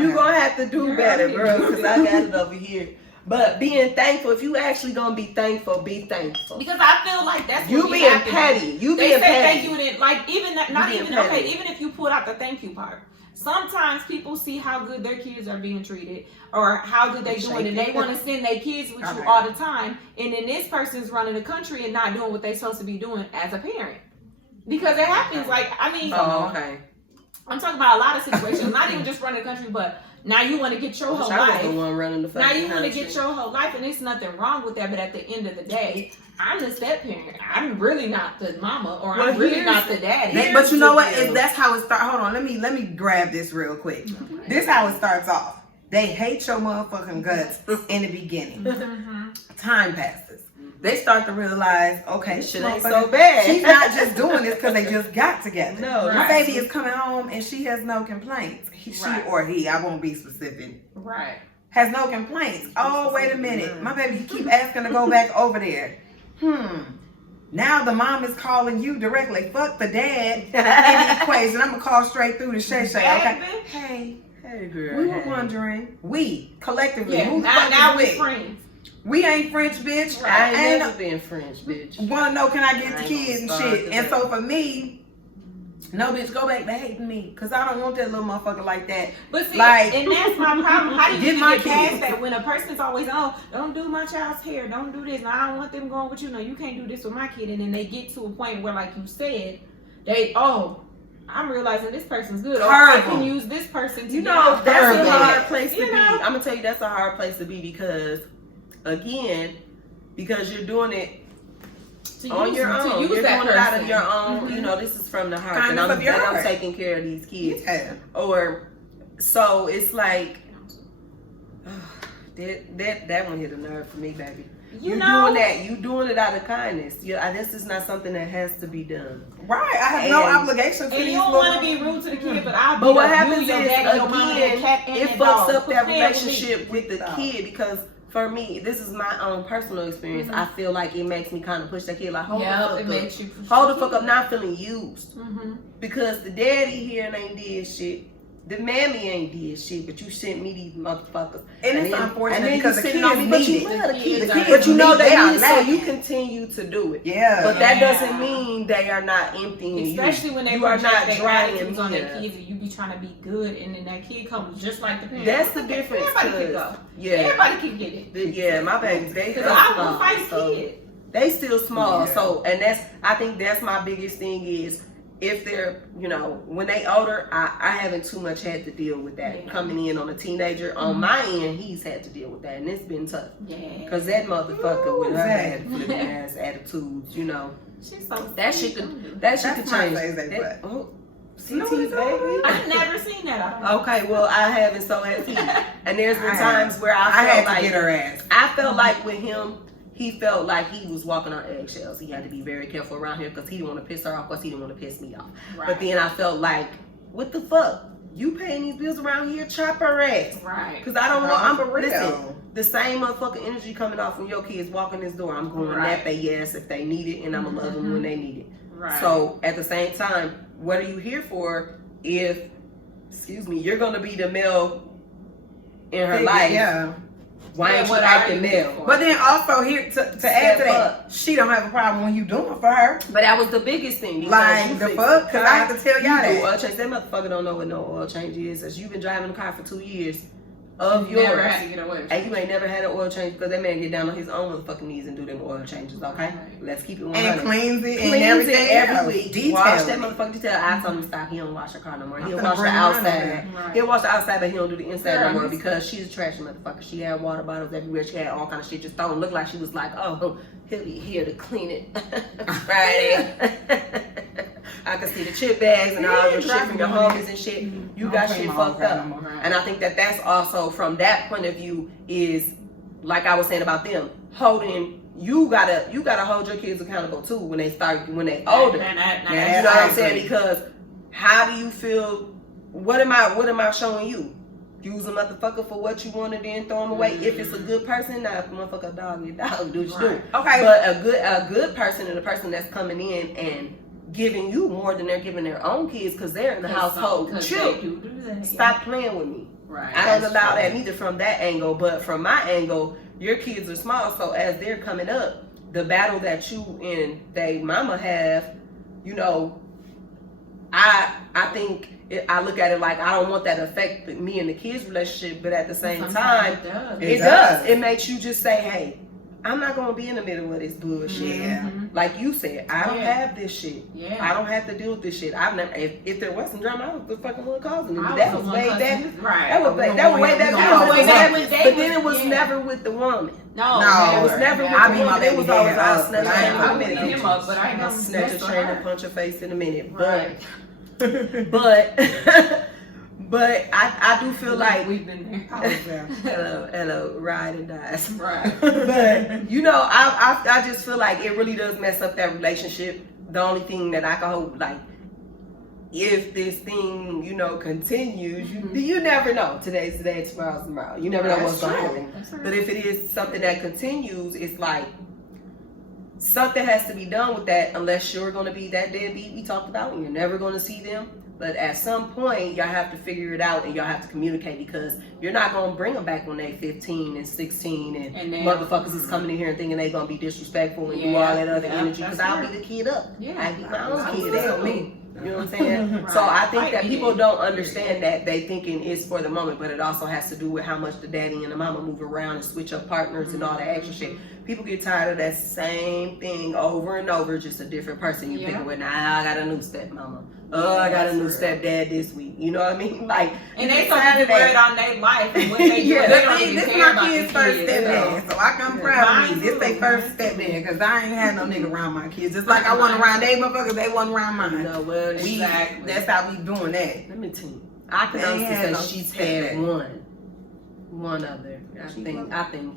You gonna have to do better, girl. Because I got it over here. But being thankful, if you actually gonna be thankful, be thankful. Because I feel like that's you what being happening. petty. You they being say petty. thank you, and it, like even that, not even petty. okay. Even if you pull out the thank you part, sometimes people see how good their kids are being treated or how good they doing, and they want to send their kids with you all the time. And then this person's running the country and not doing what they're supposed to be doing as a parent. Because it happens. Like I mean, I'm talking about a lot of situations. Not even just running the country, but now you want to get your whole life. The one running the now you want to get your whole life, and there's nothing wrong with that. But at the end of the day, I'm the step parent. I'm really not the mama, or I'm really not the daddy. But you know what? That's how it starts. Hold on, let me grab this real quick. This how it starts off. They hate your motherfucking guts in the beginning. Time passes. They start to realize, okay, shit ain't so bad. She's not just doing this because they just got together. No, my baby is coming home and she has no complaints. She or he, I won't be specific. Right. Has no complaints. Oh, wait a minute. My baby keep asking to go back over there. Now the mom is calling you directly. Fuck the dad in the equation. I'm gonna call straight through to Shay Shay. Okay. Hey, girl. We were wondering. We collectively. Yeah, now we friends. We ain't French, bitch. Right. I ain't never been French, bitch. Wanna know, can I get the kids and shit? And so for me, no, bitch, go back to hating me. Because I don't want that little motherfucker like that. But see, like, and that's my problem. How do you get past that when a person's always, oh, don't do my child's hair. Don't do this. I don't want them going with you. No, you can't do this with my kid. And then they get to a point where, like you said, I'm realizing this person's good. Or I can use this person to that's a hard place to be. I'm going to tell you, that's a hard place to be because, again, because you're doing it on your own. You're doing it out of your own. You know, this is from the heart. And I'm taking care of these kids. Yeah. Or, so it's like, that one hit a nerve for me, baby. You doing that. You doing it out of kindness. This is not something that has to be done. Right. I have no obligation to you don't want to be rude to the kid, but what happens is, again, it fucks up that relationship with the kid because for me, this is my own personal experience. I feel like it makes me kind of push that kid like, hold the fuck up, not feeling used. Because the daddy here ain't did shit. The mammy ain't did shit, but you sent me these motherfuckers. And it's unfortunate because the kids need it. But you know they need it, so you continue to do it. Yeah. But that doesn't mean they are not emptying you. Especially when they are not drying on their kids and you be trying to be good and then that kid comes just like the parent. That's the difference. Everybody can go. Yeah. Everybody can get it. Yeah, my babies, they still I small. will fight kid. They still small. So, and I think that's my biggest thing is, if they're, when they older, I haven't too much had to deal with that. Coming in on a teenager, on my end, he's had to deal with that, and it's been tough. Yeah. Because that motherfucker with her bad flipping ass attitudes, She's so that shit could change. CT, baby. I've never seen that. Okay, well, I haven't, so has he. And there's been times where I had like, to get her ass. I felt like with him, he felt like he was walking on eggshells. He had to be very careful around here because he didn't want to piss her off, because he didn't want to piss me off. Right. But then I felt like, what the fuck? You paying these bills around here? Chop her ass. Right. Because I don't want, listen, the same motherfucking energy coming off when your kids walking this door. I'm going to nap their ass if they need it, and I'm going to love them when they need it. Right. So at the same time, what are you here for if, you're going to be the male in her life? Yeah. Why ain't you acting male? But then also here to add to that, she don't have a problem when you doing for her. But that was the biggest thing. Like the fuck? Because I have to tell y'all that. Oil change. That motherfucker don't know what no oil change is. As you've been driving the car for 2 years of yours. Never had to get an oil change. And you ain't never had an oil change because that man get down on his own motherfucking knees and do them oil changes, okay? Let's keep it 100. And cleans it and everything every week. Wash that motherfucking detail. I told him to stop. He don't wash her car no more. He'll wash the outside. He'll wash the outside, but he don't do the inside no more because she's a trashy motherfucker. She had water bottles everywhere. She had all kind of shit just thrown. Looked like she was like, oh, he'll be here to clean it. Right. I can see the chip bags and all your shit from your homies and shit. You got shit fucked up. And I think that that's also from that point of view is, like I was saying about them, you gotta hold your kids accountable too when they older. You know what I'm saying? Because how do you feel? What am I showing you? Use a motherfucker for what you want and then throw them away. If it's a good person, now if a motherfucker dog, you dog, do what you do. Okay. But a good person and a person that's coming in and giving you more than they're giving their own kids because they're in the household with you. Stop playing with me. Right. I don't allow that neither from that angle, but from my angle, your kids are small, so as they're coming up, the battle that you and they mama have, you know, I think I look at it like I don't want that to affect me and the kids' relationship, but at the same time, it does. It makes you just say, hey, I'm not gonna be in the middle of this bullshit. Mm-hmm. Like you said, I don't have this shit. Yeah. I don't have to deal with this shit. I've never. If there was some drama, I was the fucking one causing it. I That was was the way one back. causing it. Right. That was way back. That was way back when they But then it was- was never with the woman. No, it was never with I the beat my woman. It baby was always dad I'll up, snatch but I ain't a gonna chain beat him up, but I ain't I'll gonna snatch a mess chain her. and punch her face in a minute. Right. But I do feel like we've been there. hello, ride and dies. Right. But you know, I just feel like it really does mess up that relationship. The only thing that I can hope, like, if this thing, you know, continues, you never know. Today's today, tomorrow's tomorrow. You never know what's going to happen. But if it is something that continues, it's like something has to be done with that, unless you're going to be that deadbeat we talked about and you're never going to see them. But at some point, y'all have to figure it out and y'all have to communicate, because you're not going to bring them back when they're 15 and 16 and motherfuckers is coming in here and thinking they going to be disrespectful and do all that other energy, because I'll beat the kid up. I beat my own kid up. Me. You know what I'm saying? Right. So I think that people don't understand that. They thinking it's for the moment, but it also has to do with how much the daddy and the mama move around and switch up partners and all that extra shit. People get tired of that same thing over and over, just a different person you pick with. Now I got a new stepmama. Oh, I got a new stepdad this week. You know what I mean? Like, and they so worried on their life and what they do. They don't even this care my about kid's the first kids. stepdad, so I come proud of me. This they first stepdad, because I ain't had no nigga around my kids. Just like I wasn't around they motherfuckers, they wasn't around mine. No, well, exactly. That's how we doing that. Let me tell you, I can honestly say she's had one other. I think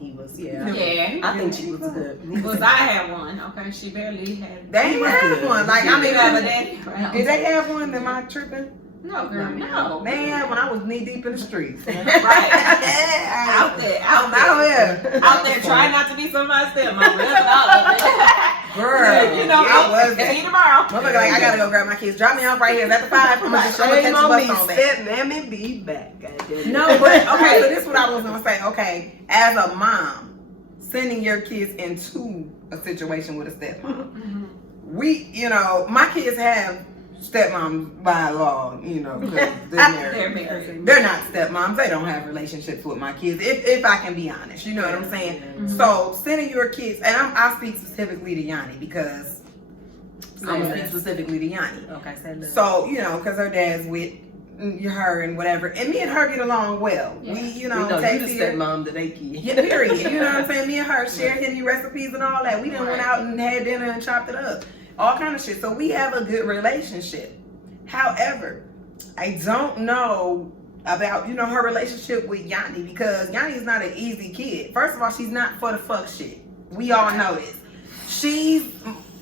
he was, I think she was good. Because I had one, okay? She barely had. They ain't have one. Like, I mean, Did they have one? Am I tripping? No, girl, no. They ain't have one. I was knee deep in the streets. Right. out there trying not to be somebody's stepmama. That's all. Girl, you know, I was. See you tomorrow. Motherfucker, like, I gotta go grab my kids. Drop me off right here. That's the 5. I'm gonna just catch the bus on back. Stepmammy be back. No, but okay, so this is what I was gonna say. Okay, as a mom, sending your kids into a situation with a stepmom, we, you know, my kids have stepmoms by law, you know, because they're married. They're not stepmoms. They don't have relationships with my kids, if I can be honest. You know what I'm saying? Mm-hmm. So sending your kids, and I speak specifically to Yanni because I'm gonna speak specifically to Yanni. Okay, so you know, because her dad's with her and whatever, and me and her get along well. Yeah. We, you know, take the stepmom to they kid. Yeah, period. You know what I'm saying? Me and her share Henny recipes and all that. We done went out and had dinner and chopped it up. All kind of shit. So we have a good relationship. However, I don't know about, you know, her relationship with Yanni, because Yanni is not an easy kid. First of all, she's not for the fuck shit. We all know this. She's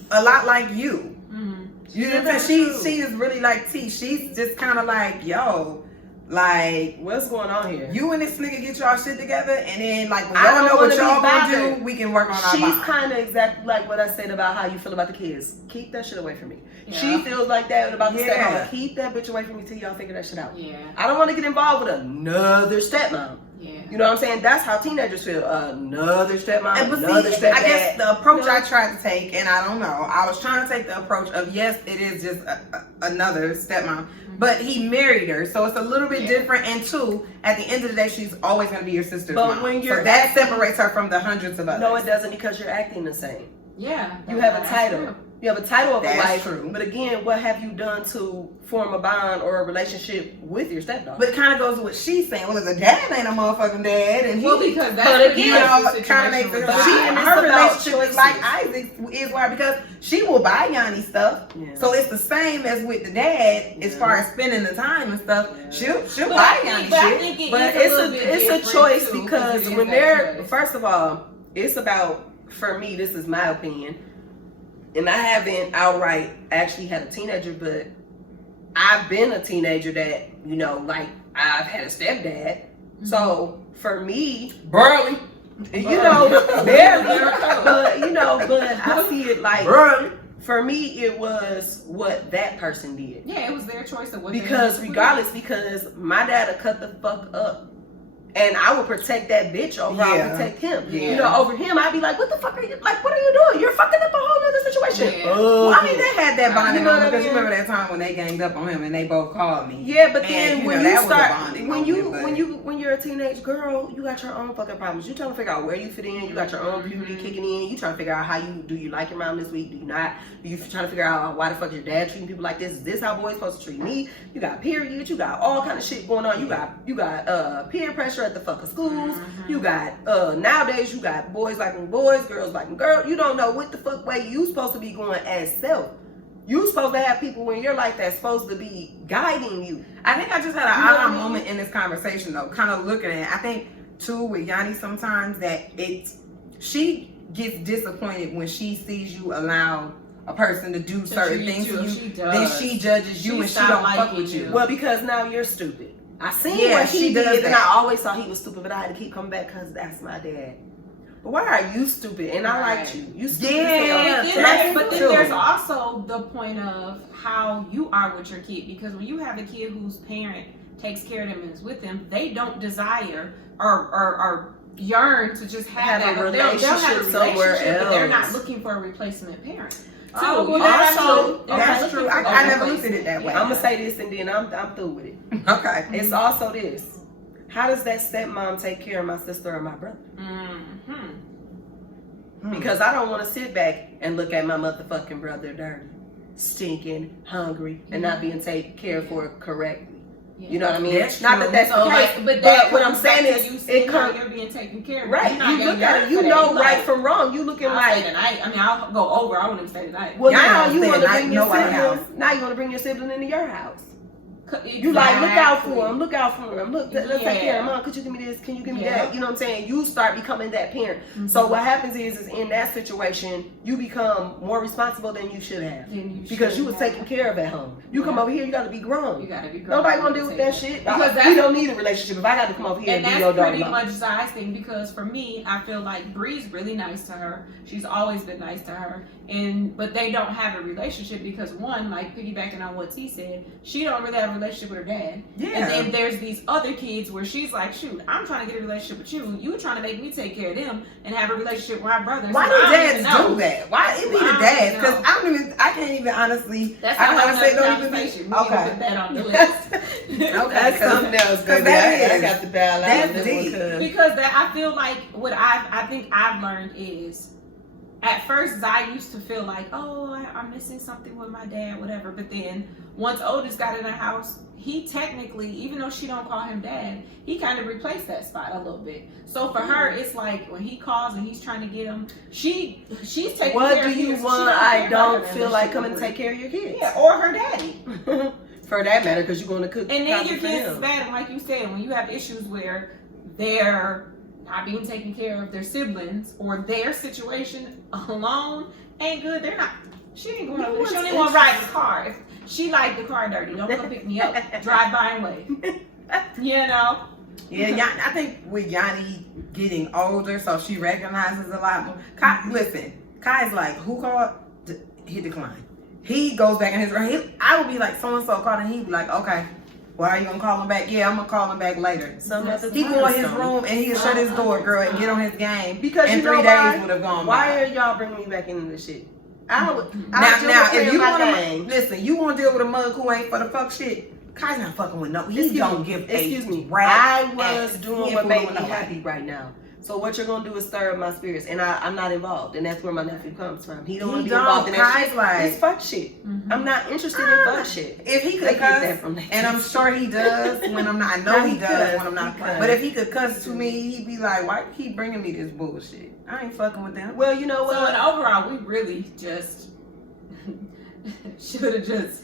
a lot like you. Mm-hmm. You know what I'm saying? She is really like T. She's just kind of like, yo, like, what's going on here? You and this nigga get y'all shit together, and then like when y'all know what y'all gonna do, we can work on our She's kind of exactly like what I said about how you feel about the kids. Keep that shit away from me. Yeah. She feels like that about the stepmom. Keep that bitch away from me till y'all figure that shit out. Yeah. I don't want to get involved with another stepmom. Yeah. You know what I'm saying? That's how teenagers feel. Another stepmom, another stepdad. I guess the approach I tried to take, and I don't know, I was trying to take the approach of, yes, it is just another stepmom, but he married her, so it's a little bit different. And two, at the end of the day, she's always going to be your sister's mom. When you're so that separates her from the hundreds of others. No, it doesn't, because you're acting the same. Yeah. You have a title. True. You have a title of a wife, true. But again, what have you done to form a bond or a relationship with your stepdaughter? But it kind of goes with what she's saying. Well, the dad ain't a motherfucking dad, and because that's you know, kind of makes it. Her relationship is like Isaac's is why, because she will buy Yanni stuff, so it's the same as with the dad as far as spending the time and stuff. She'll buy Yanni shit, but it's a choice because when they're first of all, it's about, for me, this is my opinion. And I haven't outright actually had a teenager, but I've been a teenager that, you know, like, I've had a stepdad. Mm-hmm. So for me, barely, you know, barely, but you know, but I see it like, barely. For me, it was what that person did. Yeah, it was their choice of what. Because regardless, because my dad would cut the fuck up And I would protect that bitch over I would protect him. Yeah. You know, over him, I'd be like, what the fuck are you, like, what are you doing? You're fucking up a whole other situation. Yeah. Well, I mean, they had that bonding know moment what I because you mean? remember that time when they ganged up on him and they both called me. Yeah, but then and, when know, you that was a start, bonding when you're a teenage girl, you got your own fucking problems. You trying to figure out where you fit in. You got your own puberty kicking in. You trying to figure out how you like your mom this week? Do you not? You trying to figure out why the fuck your dad treating people like this? Is this how boys supposed to treat me? You got periods. You got all kind of shit going on. You got peer pressure at the fucking schools. You got nowadays you got boys liking boys, girls liking girls. You don't know what the fuck way you supposed to be going as self. You supposed to have people in your life that's supposed to be guiding you. I think I just had an aha moment in this conversation though, kind of looking at it. I think too with Yanni sometimes that she gets disappointed when she sees you allow a person to do certain things to you. Then she judges you and she don't fuck with you. Well, because now you're stupid. I seen Yeah, what he she does did, and I that. always thought he was stupid, but I had to keep coming back because that's my dad. But why are you stupid? And I liked you. You stupid. Yeah, as hell. But then there's also the point of how you are with your kid, because when you have a kid whose parent takes care of them and is with them, they don't desire or yearn to just have a that relationship they'll have a somewhere relationship, but they're not else. looking for a replacement parent. Oh, well, that's true. I never looked at it that way. I'm gonna say this and then I'm through with it. Okay. It's also this. How does that stepmom take care of my sister or my brother? Because I don't want to sit back and look at my motherfucking brother dirty, stinking, hungry, and not being taken care for correctly. Yeah. You know what I mean? That's not true. that that's So, the case, but what I'm saying is, it comes you're being taken care of. right. You look at it, you know right from wrong. You looking like tonight. I mean, I'll go over. I won't even say tonight. well, Y'all now don't you stay want to at bring night, your no other sibling. house. Now you want to bring your sibling into your house. Exactly. You like look out for him, look out for him. Look, let's take care of him. Mom, could you give me this? Can you give me that? You know what I'm saying? You start becoming that parent. So what happens is in that situation, you become more responsible than you should have because you was taken care of at home. You come over here, you got to be grown. You got to be grown. Nobody gonna deal with that shit Because we don't need a relationship. If I got to come over here and be your that's daughter, pretty much Zai's thing, because for me, I feel like Bree's really nice to her. She's always been nice to her, but they don't have a relationship because one, like piggybacking on what T said, she don't really have a relationship with her dad. Yeah. And then there's these other kids where she's like, shoot, I'm trying to get a relationship with you. You trying to make me take care of them and have a relationship with my brothers. Why do dads do that? Why it be the dads? Because I can't even honestly. That's I not can't say another don't even. conversation. We need to Okay. put that on the list. Okay. That's something else, baby. that I is- got the dial out. that's on this deep. one, Because I feel like what I think I've learned is, at first Zai used to feel like, oh, I'm missing something with my dad, whatever. But then once Otis got in the house, he technically, even though she don't call him dad, he kind of replaced that spot a little bit. So for her, it's like when he calls and he's trying to get him, she's taking What care do of you his. want? I don't feel like coming to take care of your kids. Yeah, or her daddy. For that matter, because you're going to cook. And then probably your for kids is him. bad. And like you said, when you have issues where they're not being taken care of, their siblings or their situation alone ain't good. They're not. She ain't going over there. She don't even want to ride the car. If she like the car dirty, don't come pick me up. Drive by and wait. You know. Yeah, I think with Yanni getting older, so she recognizes a lot more. Listen, Kai's like, who called? He declined. He goes back in his room. I would be like, so and so called, and he'd be like, okay. Well, are you gonna call him back? Yeah, I'm gonna call him back later. He go in his room and he'll shut his door, girl, and get on his game. Because in you know 3 why? days would have gone. Why by. are y'all bringing me back into this shit? Now, if you want to listen, you want to deal with a mug who ain't for the fuck shit. Kai's not fucking with no. He don't give. Excuse me. I I was doing what made me happy right now. So what you're gonna do is stir up my spirits, and I'm not involved, and that's where my nephew comes from. He don't want to be involved in that shit. Like, it's fuck shit. I'm not interested in fuck shit. If he could They get cuss, that from that. and I'm sure he does when I'm not. I know he does when I'm not. He cuss. But if he could cuss to me, he'd be like, "Why you keep bringing me this bullshit? I ain't fucking with them." Well, you know what? So in overall, we really just should have just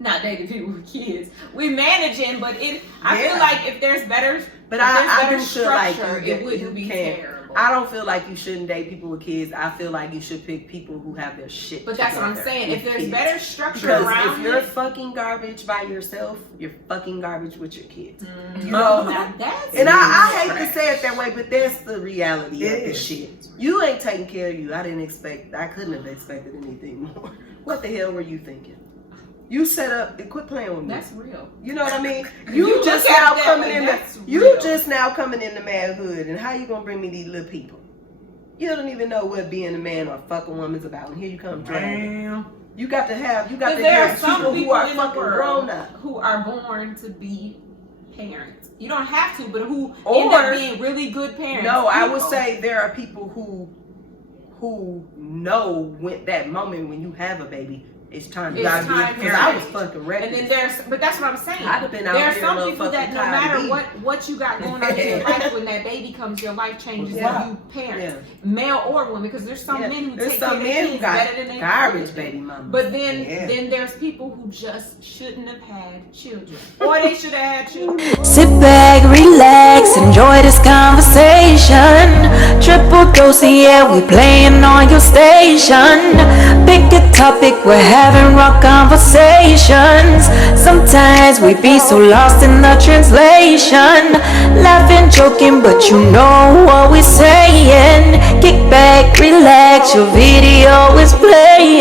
not dated people with kids. We managing, but I feel like if there's better, But if I there's do better feel structure, like it wouldn't be terrible. I don't feel like you shouldn't date people with kids. I feel like you should pick people who have their shit. But that's what I'm together saying. with If there's kids. better structure Because around if you're it, fucking garbage by yourself, you're fucking garbage with your kids. you know, now that's And I hate trash. to say it that way, but that's the reality of It the is. shit. You ain't taking care of you. I couldn't have expected anything more. What the hell were you thinking? You set up and quit playing with me. That's real. You know what I mean? You just now coming in just now coming into manhood, and how you gonna bring me these little people? You don't even know what being a man or fucking woman's about, and here you come dragging. You got to have there are some people who are fucking grown up, who are born to be parents. You don't have to, but who end up being really good parents. No, I would say there are people who know when that moment when you have a baby. It's time to because I was fucking reckless. And then but that's what I'm saying. I'd have been out there are there some people that no matter what you got going on in your life, when that baby comes, your life changes and you parent, male or woman, because there's some men who take care of their kids better than they garbage baby mama. But then there's people who just shouldn't have had children, or they should have had children. Sit back, relax, enjoy this conversation. Triple dose, yeah, we playing on your station. Pick a topic, we're having raw conversations. Sometimes we be so lost in the translation. Laughing, joking, but you know what we're saying. Kick back, relax, your video is playing.